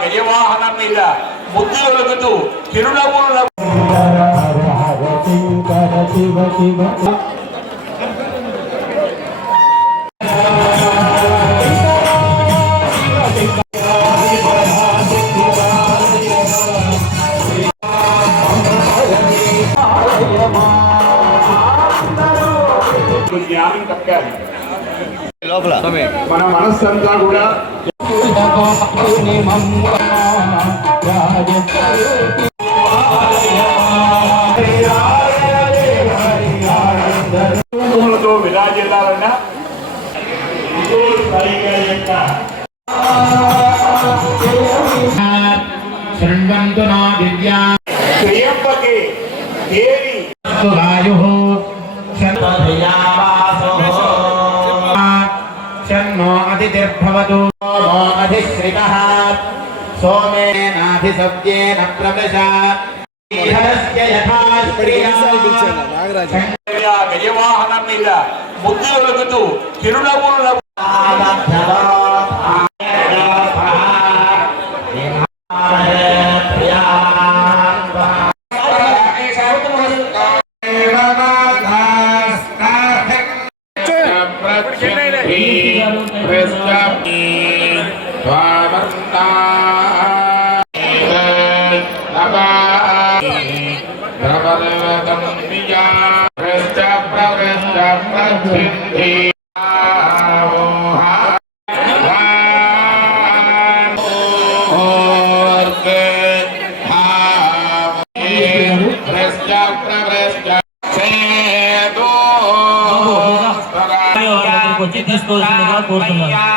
గజవాహనం మీద ముద్దులొలుగుతూ చిరునవ్వులు జ్ఞానం తప్పారు మన మనస్సంతా కూడా విరాజిల్లాలన్నా శృణ్వంతు నా దివ్యా త్రయంబకే దేవి వాయుః शन्नो अतिथिर्भवतु सोमो अधिश्रितः सोमेनाधिसव्येन प्रविशात् इहस्य यथा स्त्रिया గజవాహనం మీద ముద్దులొలుగుతూ చిరునవ్వులు వచ్చి తీసుకోవాల్సిందిగా కోరుతున్నాను.